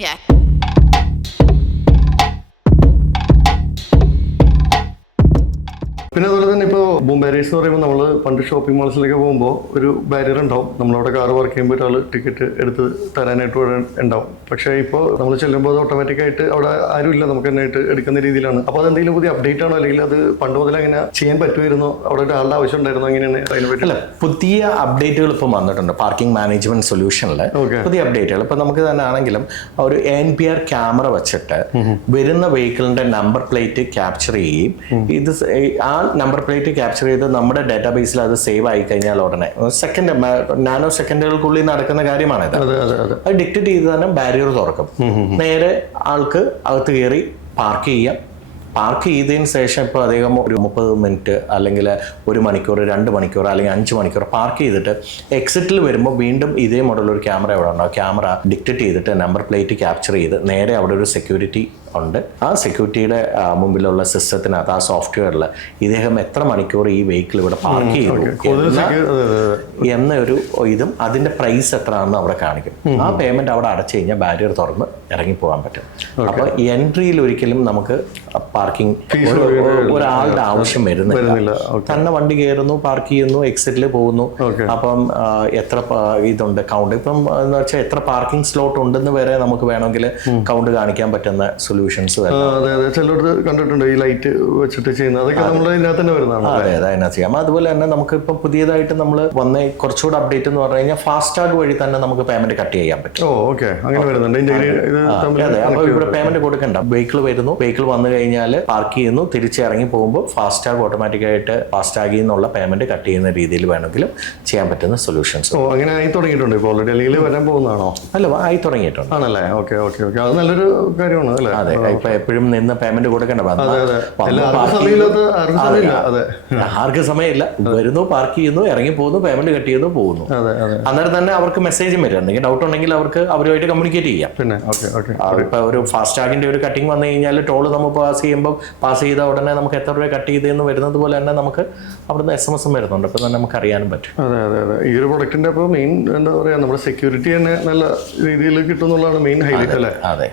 Yeah. പിന്നെ അതുപോലെ തന്നെ ഇപ്പോൾ ബൂം ബാരിയേഴ്സ് എന്ന് പറയുമ്പോൾ നമ്മൾ പണ്ട് ഷോപ്പിംഗ് മാൾസിലേക്ക് പോകുമ്പോൾ ഒരു ബാരിയർ ഉണ്ടാവും. നമ്മളവിടെ കാർ വർക്ക് ചെയ്യുമ്പോൾ ഒരാൾ ടിക്കറ്റ് എടുത്ത് തരാനായിട്ട് ഉണ്ടാവും. പക്ഷേ ഇപ്പോൾ നമ്മൾ ചെല്ലുമ്പോൾ അത് ഓട്ടോമാറ്റിക്കായിട്ട് അവിടെ ആരുമില്ല, നമുക്ക് തന്നെ ആയിട്ട് എടുക്കുന്ന രീതിയിലാണ്. അപ്പോൾ അതെന്തെങ്കിലും പുതിയ അപ്ഡേറ്റ് ആണോ, അല്ലെങ്കിൽ അത് പണ്ട് മുതൽ അങ്ങനെ ചെയ്യാൻ പറ്റുമായിരുന്നോ, അവിടെ ഒരാളുടെ ആവശ്യം ഉണ്ടായിരുന്നോ, അങ്ങനെയാണ് അതിനെപ്പറ്റി? അല്ല, പുതിയ അപ്ഡേറ്റുകൾ ഇപ്പോൾ വന്നിട്ടുണ്ട് പാർക്കിംഗ് മാനേജ്മെന്റ് സൊല്യൂഷനിൽ. പുതിയ അപ്ഡേറ്റുകൾ ഇപ്പോൾ നമുക്ക് തന്നെ ആണെങ്കിലും ഒരു NPR ക്യാമറ വെച്ചിട്ട് വരുന്ന വെഹിക്കിളിന്റെ നമ്പർ പ്ലേറ്റ് ക്യാപ്ചർ ചെയ്യും. ഇത് ആ നമ്പർ പ്ലേറ്റ് ക്യാപ്ചർ ചെയ്ത് നമ്മുടെ ഡാറ്റാബേസിൽ അത് സേവ് ആയി കഴിഞ്ഞാൽ ഉടനെ നാനോ സെക്കൻഡുകൾക്കുള്ളിൽ നടക്കുന്ന കാര്യമാണിത്. അത് ഡിക്റ്റേറ്റ് ചെയ്ത് തന്നെ ബാരിയർ തുറക്കും. നേരെ ആൾക്ക് അകത്ത് കയറി പാർക്ക് ചെയ്യാം. പാർക്ക് ചെയ്തതിന് ശേഷം ഇപ്പോൾ അദ്ദേഹം ഒരു 30 മിനിറ്റ് അല്ലെങ്കിൽ 1 മണിക്കൂർ 2 മണിക്കൂർ അല്ലെങ്കിൽ 5 മണിക്കൂർ പാർക്ക് ചെയ്തിട്ട് എക്സിറ്റിൽ വരുമ്പോൾ വീണ്ടും ഇതേ മോഡലൊരു ക്യാമറ അവിടെ ഉണ്ടാവും. ക്യാമറ ഡിക്റ്റേറ്റ് ചെയ്തിട്ട് നമ്പർ പ്ലേറ്റ് ക്യാപ്ചർ ചെയ്ത് നേരെ അവിടെ ഒരു സെക്യൂരിറ്റി ഉണ്ട്. ആ സെക്യൂരിറ്റിയുടെ മുമ്പിലുള്ള സിസ്റ്റത്തിനകത്ത്, ആ സോഫ്റ്റ്വെയറിൽ ഇദ്ദേഹം എത്ര മണിക്കൂർ ഈ വെഹിക്കിൾ ഇവിടെ പാർക്ക് ചെയ്തു എന്ന ഒരു ഇതും അതിന്റെ പ്രൈസ് എത്ര ആണെന്ന് അവിടെ കാണിക്കും. ആ പേയ്മെന്റ് അവിടെ അടച്ചു കഴിഞ്ഞാൽ ബാരിയർ തുറന്ന് ഇറങ്ങി പോകാൻ പറ്റും. അപ്പൊ എൻട്രിയിൽ ഒരിക്കലും നമുക്ക് പാർക്കിംഗ് ഒരാളുടെ ആവശ്യം വരുന്നില്ല. തന്നെ വണ്ടി കയറുന്നു, പാർക്ക് ചെയ്യുന്നു, എക്സിറ്റിൽ പോകുന്നു. അപ്പം എത്ര ഇതുണ്ട് കൗണ്ട്, ഇപ്പം എന്ന് വെച്ചാൽ എത്ര പാർക്കിംഗ് സ്ലോട്ട് ഉണ്ടെന്ന് വരെ നമുക്ക് വേണമെങ്കിൽ കൗണ്ട് കാണിക്കാൻ പറ്റുന്ന സൊല്യൂഷൻസ്. ചിലടത്ത് കണ്ടിട്ടുണ്ട് ഈ ലൈറ്റ് വെച്ചിട്ട് ചെയ്യുന്നത്, അതൊക്കെ നമ്മുടെ ഇതിനകത്ത് തന്നെ വരുന്നതാണ്. അതെ, അതിനകത്ത് ചെയ്യാം. അതുപോലെ തന്നെ നമുക്ക് ഇപ്പം പുതിയതായിട്ട് നമ്മൾ വന്ന കുറച്ചുകൂടെ അപ്ഡേറ്റ് എന്ന് പറഞ്ഞു കഴിഞ്ഞാൽ ഫാസ്ടാഗ് വഴി തന്നെ നമുക്ക് പേയ്മെന്റ് കട്ട് ചെയ്യാൻ പറ്റും. അങ്ങനെ വരുന്നുണ്ട്. അതെ, അപ്പൊ ഇവിടെ പേയ്മെന്റ് കൊടുക്കണ്ട. വെഹിക്കിൾ വരുന്നു, വെഹിക്കിൾ വന്നു കഴിഞ്ഞാൽ പാർക്ക് ചെയ്യുന്നു, തിരിച്ചിറങ്ങി പോകുമ്പോൾ ഫാസ്ടാഗ് ഓട്ടോമാറ്റിക്കായിട്ട് ഫാസ്ടാഗിൽ നിന്നുള്ള പേയ്മെന്റ് കട്ട് ചെയ്യുന്ന രീതിയിൽ വേണമെങ്കിലും ചെയ്യാൻ പറ്റുന്ന സൊല്യൂഷൻസ്. അങ്ങനെ ആയി തുടങ്ങിയിട്ടുണ്ട് ഇപ്പോൾ ഓൾറെഡി, അല്ലെങ്കിൽ വരാൻ പോകുന്നതാണോ? അല്ല, ആയി തുടങ്ങിയിട്ടുണ്ട്. ആണല്ലേ? ഓക്കെ, അത് നല്ലൊരു കാര്യമാണ് അല്ലേ? അതെ, ഇപ്പൊ എപ്പോഴും നിന്ന് പേയ്മെന്റ് കൊടുക്കേണ്ട, ആർക്കും സമയമില്ല. വരുന്നു, പാർക്ക് ചെയ്യുന്നു, ഇറങ്ങി പോകുന്നു, പേയ്മെന്റ് കട്ട് ചെയ്യുന്നു, പോകുന്നു. അന്നേരം തന്നെ അവർക്ക് മെസ്സേജും വരും. എന്തെങ്കിലും ഡൗട്ട് ഉണ്ടെങ്കിൽ അവർക്ക് അവരുമായിട്ട് കമ്മ്യൂണിക്കേറ്റ് ചെയ്യാം. പിന്നെ ഇപ്പൊ ഒരു ഫാസ്ടാഗിന്റെ ഒരു കട്ടിങ് വന്നു കഴിഞ്ഞാൽ ടോള് നമ്മൾ പാസ് ചെയ്ത ഉടനെ നമുക്ക് എത്ര രൂപ കട്ട് ചെയ്തെന്ന് വരുന്നത് പോലെ തന്നെ നമുക്ക് അവിടുന്ന് SMS വരുന്നുണ്ട്. അപ്പൊ തന്നെ നമുക്ക് അറിയാനും പറ്റും. അതെ. ഈ ഒരു പ്രൊഡക്റ്റിന്റെ മെയിൻ എന്താ പറയാ, നമ്മുടെ സെക്യൂരിറ്റി തന്നെ നല്ല രീതിയിൽ കിട്ടുന്നുള്ളതാണ് മെയിൻ ഹൈലൈറ്റ് അല്ലേ? അതെ.